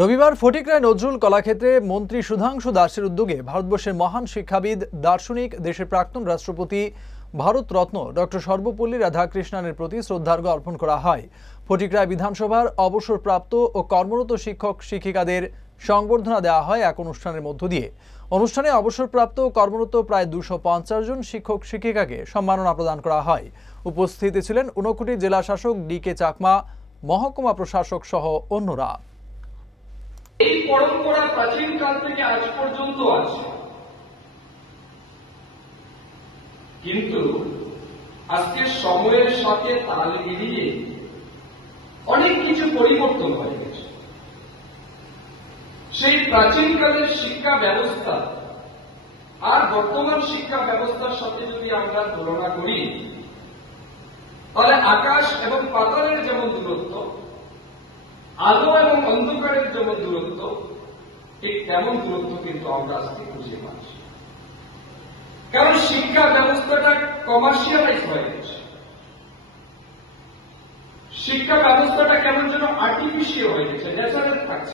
রবিবার ফটিকরায় নজরুল কলাক্ষেত্রে মন্ত্রী সুধাংশু দাসের উদ্যোগে ভারতবর্ষের মহান শিক্ষাবিদ, দার্শনিক, দেশের প্রাক্তন রাষ্ট্রপতি, ভারতরত্ন ডক্টর সর্বপল্লী রাধাকৃষ্ণনের প্রতি শ্রদ্ধার্ঘ্য অর্পণ করা হয়। ফটিকরায় বিধানসভার অবসরপ্রাপ্ত ও কর্মরত শিক্ষক শিক্ষিকাদের সংবর্ধনা দেওয়া হয় এক অনুষ্ঠানের মধ্য দিয়ে। অনুষ্ঠানে অবসরপ্রাপ্ত ও কর্মরত প্রায় 250 জন শিক্ষক শিক্ষিকাকে সম্মাননা প্রদান করা হয়। উপস্থিত ছিলেন ঊনকোটি জেলা শাসক ডি.কে. চাকমা, মহকুমা প্রশাসক সহ অন্যরা। এই পরম্পরা প্রাচীন কাল থেকে আজ পর্যন্ত আছে, কিন্তু আজকে সময়ের সাথে তাল মিলিয়ে অনেক কিছু পরিবর্তন হয়ে গেছে। সেই প্রাচীনকালের শিক্ষা ব্যবস্থা আর বর্তমান শিক্ষা ব্যবস্থার সাথে যদি আমরা তুলনা করি, তাহলে আকাশ এবং পাতালের যেমন দূরত্ব, আলো এবং অন্ধকারের যেমন দূরত্ব, ঠিক তেমন দূরত্ব কিন্তু আমরা আজকে খুঁজে পাচ্ছি। কারণ শিক্ষা ব্যবস্থাটা কমার্শিয়ালাইজ হয়ে গেছে, শিক্ষা ব্যবস্থাটা কেমন যেন আর্টিফিশিয়াল হয়ে গেছে, ন্যাচারাল থাকছে।